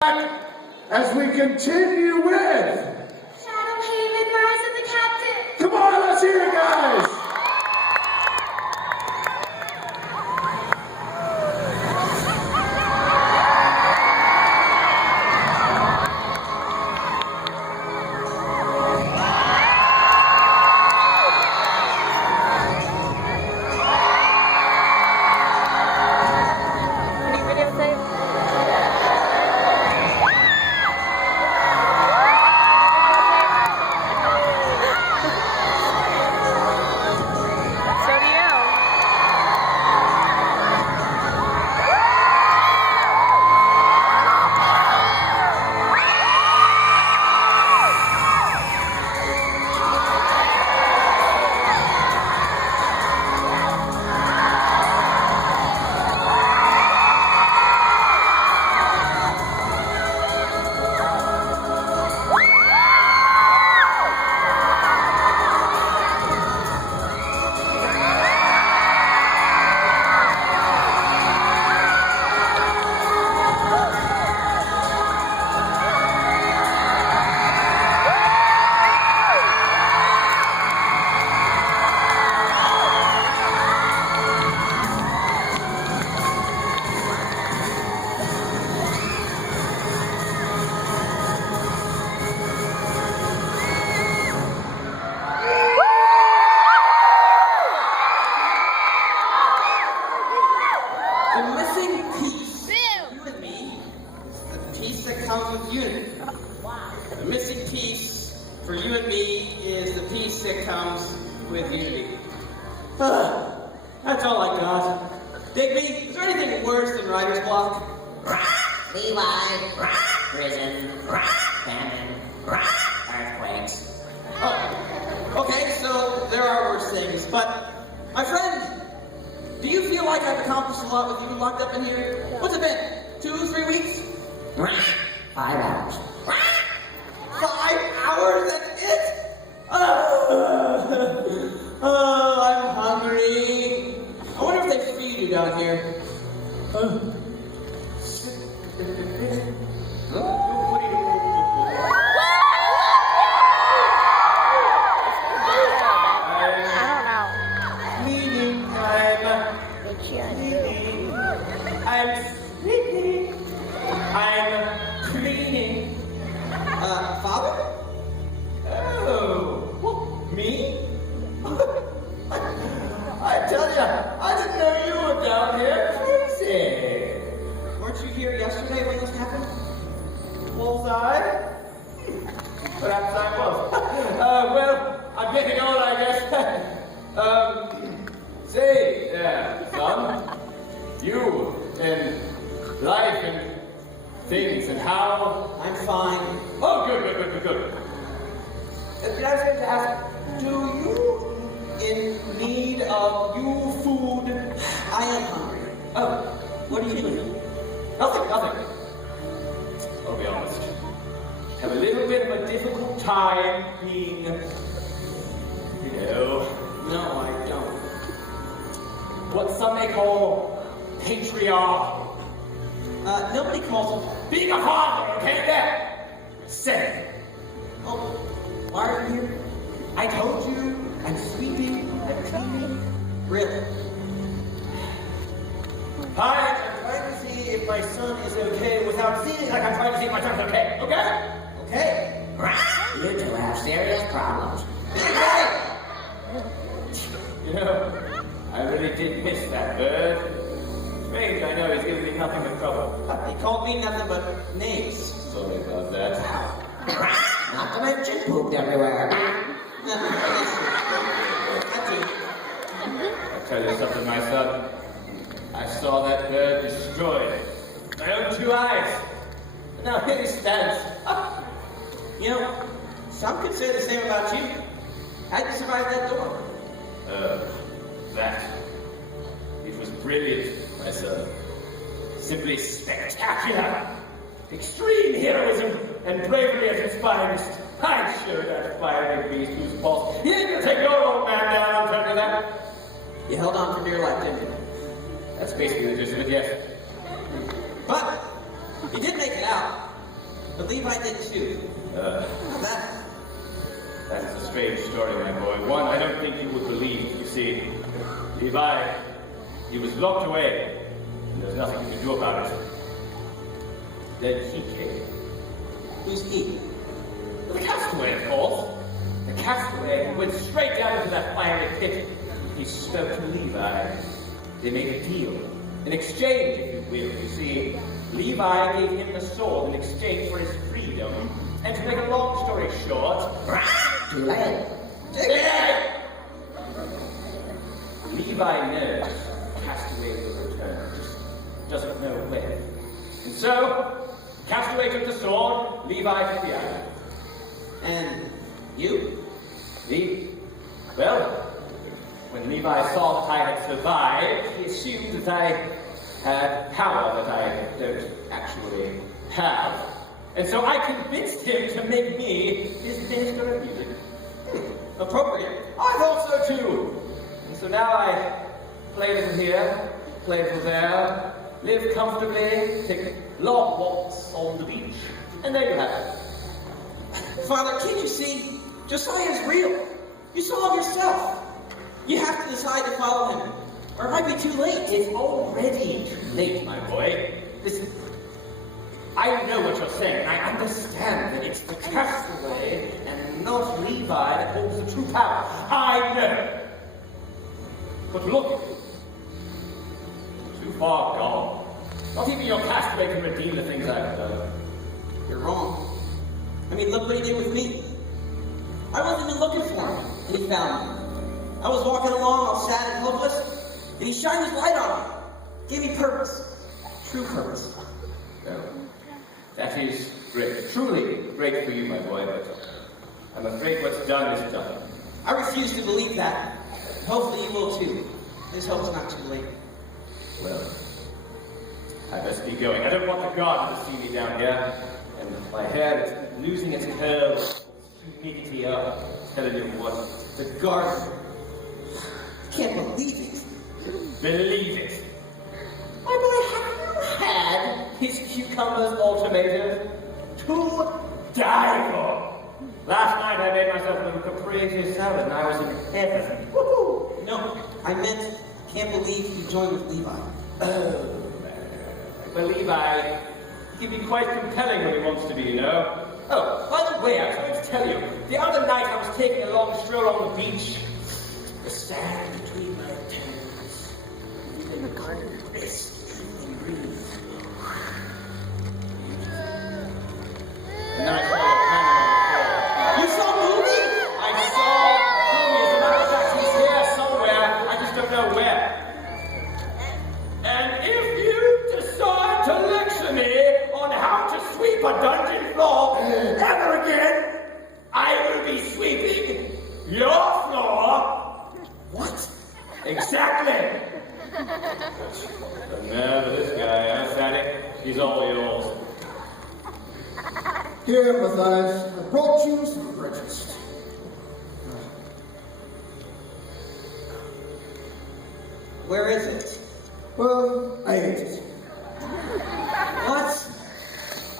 As we continue with Shadowhaven, Rise of the Captain. Come on, let's hear it, guys! The missing piece for you and me is the piece that comes with unity. That's all I got. Digby, is there anything worse than writer's block? Levi, prison, famine, earthquakes. Oh, okay, so there are worse things, but my friend, do you feel like I've accomplished a lot with you locked up in here? What's it been? 2, 3 weeks? 5 hours. 5 hours? That's it? Oh, I'm hungry. I wonder if they feed you down here. I'm sleeping. I'm cleaning. Father? Oh, what, me? I tell you, I didn't know you were down here. Crazy. Weren't you here yesterday when this happened? Bullseye? Perhaps I was. Well, I'm getting old, I guess. Say, son, you and life and things and how... I'm fine. Oh, good. Can I say to ask, do you in need of you food? I am hungry. Oh, what are you doing? Nothing. I'll be honest. Have a little bit of a difficult time being, No, I don't. what some may call patriarch. Nobody calls him. Being a father, okay? There. Say. Oh, why are you here? I told you, I'm sleeping, I'm cleaning. Really? Hi, I'm trying to see if my son is okay without seeming like I'm trying to see if my son's okay. Okay? Okay. You two have serious problems. I really did miss that bird. Strange, I know he's giving me nothing but trouble. He called me nothing but names. Sorry about that. Not to mention pooped everywhere. I'll tell you something, my son. I saw that bird destroyed. My own 2 eyes. And now here he stands. You know, some could say the same about you. How'd you survive that door? That. It was brilliant, my son. Simply spectacular. Extreme heroism and bravery as its finest. I'm sure that fiery beast whose pulse. He ain't gonna take your old man down, I'll tell you that. You held on for dear life, didn't you? That's basically the gist of it, yes. But you did make it out. But Levi did too. That. That is a strange story, my boy. One I don't think you would believe. You see, Levi, he was locked away, and there's nothing you can do about it. Then he came. Who's he? The castaway, of course. The castaway who went straight down into that fiery pit. He spoke to Levi. They made a deal. An exchange, if you will. You see, Levi gave him the sword in exchange for his freedom. And to make a long story short... Too late. Levi knows Castaway will return, just doesn't know when. And so, Castaway took the sword, Levi took the island. And you? Me? Well, when Levi saw that I had survived, he assumed that I had power that I don't actually have. And so I convinced him to make me his minister of music. Appropriate. I thought so too. And so now I play a little here, play a little there, live comfortably, take long walks on the beach, and there you have it. Father, can't you see? Josiah is real. You saw it yourself. You have to decide to follow him, or it might be too late. It's already too late, my boy. Listen, I know what you're saying. I understand that it's the castaway and not Levi that holds the true power. I know. But look at you. Too far gone. Not even your castaway can redeem the things I've done. You're wrong. I mean, look what he did with me. I wasn't even looking for him, and he found me. I was walking along all sad and hopeless, and he shined his light on me. Gave me purpose. True purpose. Well, that is great. Truly great for you, my boy, but I'm afraid what's done is done. I refuse to believe that. Hopefully you will too. This hope's not too late. Well, I best be going. I don't want the garden to see me down here, and my hair is losing its curls. Stupidity up. Telling you what. The garden. Can't believe it. Believe it. My boy, have you had his cucumbers automated? To die for. Last night I made myself a little caprese salad and I was in heaven. Woohoo! No, I meant, can't believe you joined with Levi. Oh, well, Levi, he can be quite compelling when he wants to be, you know. Oh, by the way, I was going to tell you, the other night I was taking a long stroll on the beach. The sand between my toes. And the cold wrist and breathe. And then I saw a man on the floor. You saw Moody? I saw Boomy. As a matter of fact, he's here somewhere. I just don't know where. And if you decide to lecture me on how to sweep a dungeon floor ever again, I will be sweeping your floor. What? Exactly. The nerve of this guy, huh, Fatty? He's all yours. Here, Matthias, I brought you some breakfast. Where is it? Well, I ate it. What?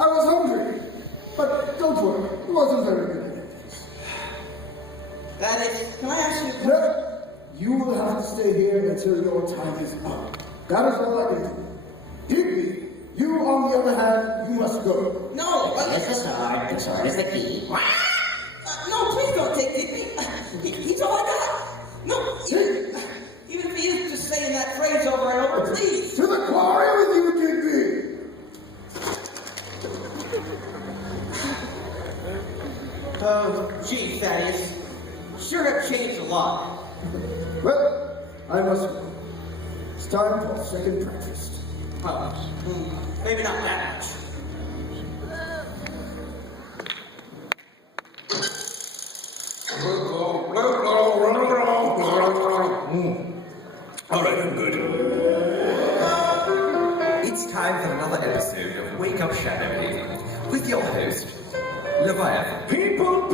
I was hungry, but don't worry, it wasn't very good. That is, can I ask you? No, you will have to stay here until your time is up. That is all I can do. Digby, you, on the other hand, you must go. No, Here's the sword. The sword is the key. no, please don't take Digby. He's all I got. No, even if he is just saying that phrase over and over, please. To the quarry with you, Digby! Oh, gee, Thaddeus. Sure have changed a lot. Well, I must go. It's time for second breakfast. Well, maybe not that much. All right, I'm good. It's time for another episode of Wake Up Shadow with your host, Leviathan. People.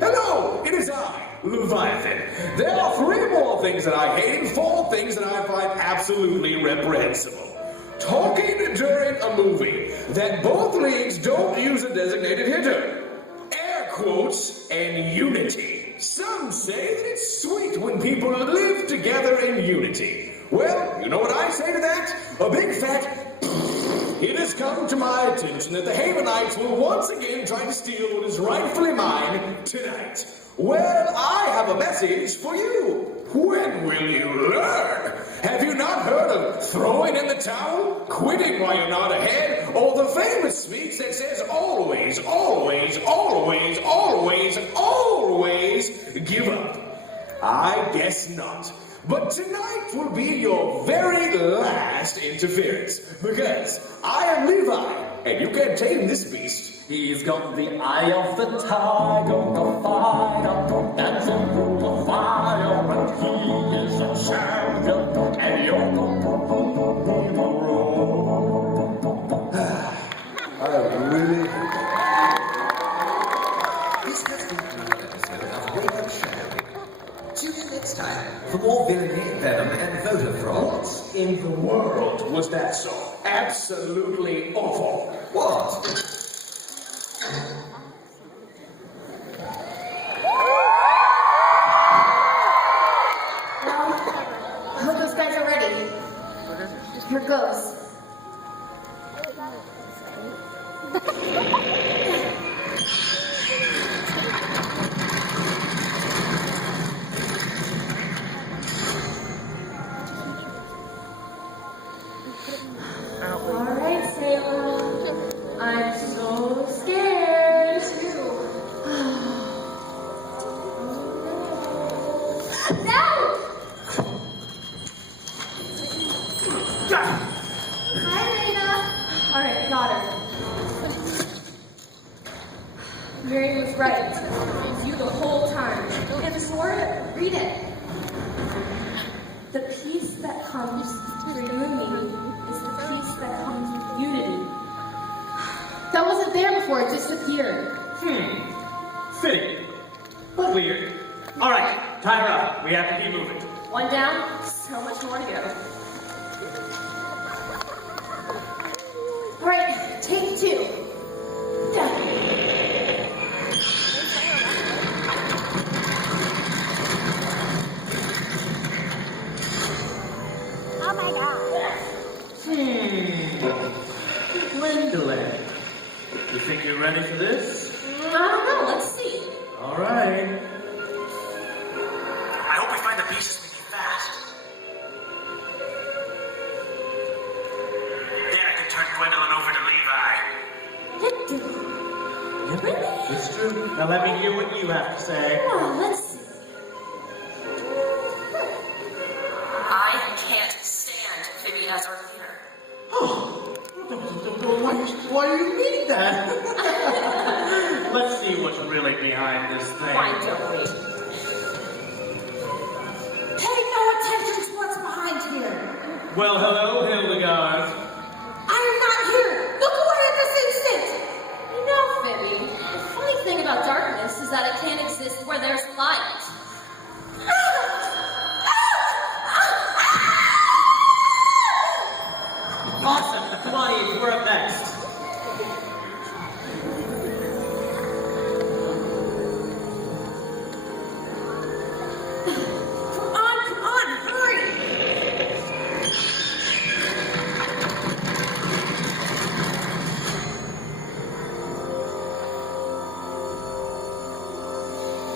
Hello, it is I, Leviathan. There are 3 more things that I hate and 4 things that I find absolutely reprehensible. talking during a movie that both leagues don't use a designated hitter. Air quotes and unity. Some say that it's sweet when people live together in unity. Well, you know what I say to that? A big fat... It has come to my attention that the Havenites will once again try to steal what is rightfully mine tonight. Well, I have a message for you. When will you learn? Have you not heard of throwing in the towel, quitting while you're not ahead, or the famous speech that says always, always, always, always, always give up? I guess not. But tonight will be your very last interference, because I am Levi, and you can tame this beast. He's got the eye of the tiger, the fighter, dancing through the fire, and he is a champion, and you're I really... This has been another episode of Wake Up Shadow. Tune in next time for more villainy, venom, and voter fraud. What in the world was that song? Absolutely awful. What? Well, I hope those guys are ready. Here goes. All right, Salem. I'm so scared. No! Hi, Lena. All right, got her. Mary was right. It's you the whole time. And this word, read it. The peace that comes for you and me is the peace that comes with unity. That wasn't there before, it disappeared. Fitting. But weird. All right, tie her up. We have to keep moving. One down, so much more to go. All right, take two. Oh my god. Gwendolyn, you think you're ready for this? I don't know, let's see. All right. I hope we find the pieces we need fast. Then I can turn Gwendolyn over to Levi. Really? It's true. Now let me hear what you have to say. Well, let's see. I can't stand Phoebe as our leader. Why do you mean that? Let's see what's really behind this thing. Why don't we? Pay no attention to what's behind here. Well, hello, Hildegard. I am not here. Look away at this instant. You know, Phoebe, the funny thing about darkness is that it can't exist where there's light. Awesome. Come on, Eve. We're up next. Come on, hurry.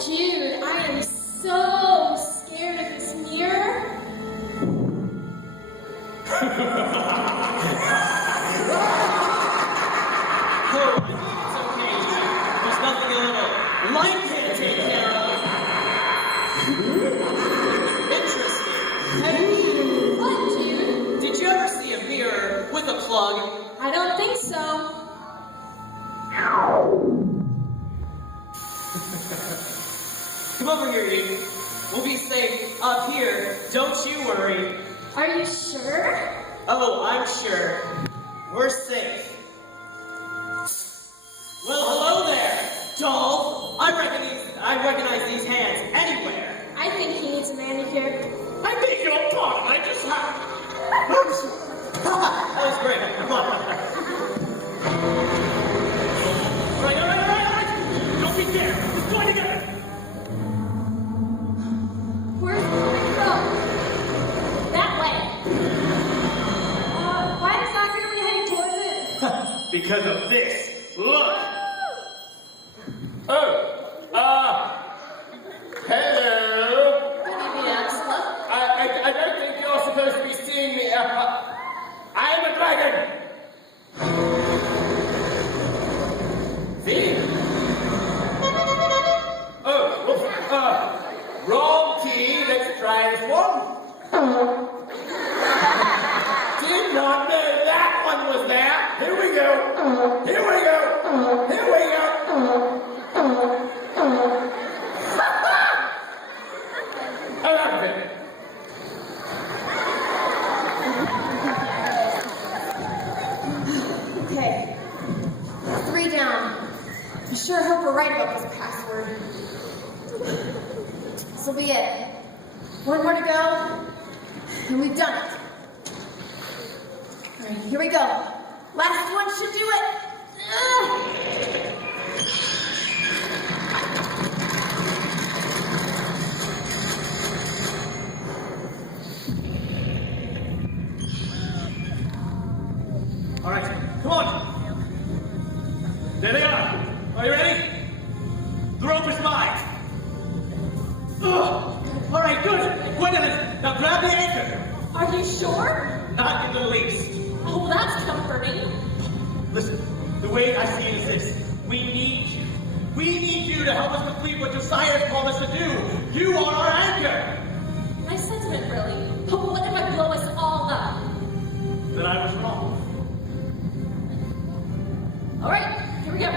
Jude, I am so scared of this mirror. Oh, it's okay, Jude. There's nothing a little light can't take care of. Interesting. What, Jude? Did you ever see a mirror with a plug? I don't think so. Come over here, Eve. We'll be safe up here. Don't you worry. Are you sure? Oh, I'm sure. We're safe. Well, hello there, doll. I recognize these hands anywhere. I think he needs a manicure. I beg your pardon. I just have... That was because of this. Look! Oh, hello. Good evening, Axela. I don't think you're supposed to be seeing me. I am a dragon. See? Oh, whoops. Wrong key. Let's try this one. Did not know that one was there. Here we go. Here we go. Here we go. I love it. Okay. 3 down. I sure hope we're right about this password. This'll be it. 1 more to go, and we've done it. All right, here we go. Last one should do it. Ugh. All right, come on. There they are. Are you ready? The rope is mine. Ugh. All right, good. Gwendolyn, now grab the anchor. Are you sure? Not in the least. Oh, that's comforting. Listen, the way I see it is this. We need you. We need you to help us complete what Josiah has called us to do. You are our anchor. Nice sentiment, really. But what if I blow us all up? Then I was wrong. All right, here we go.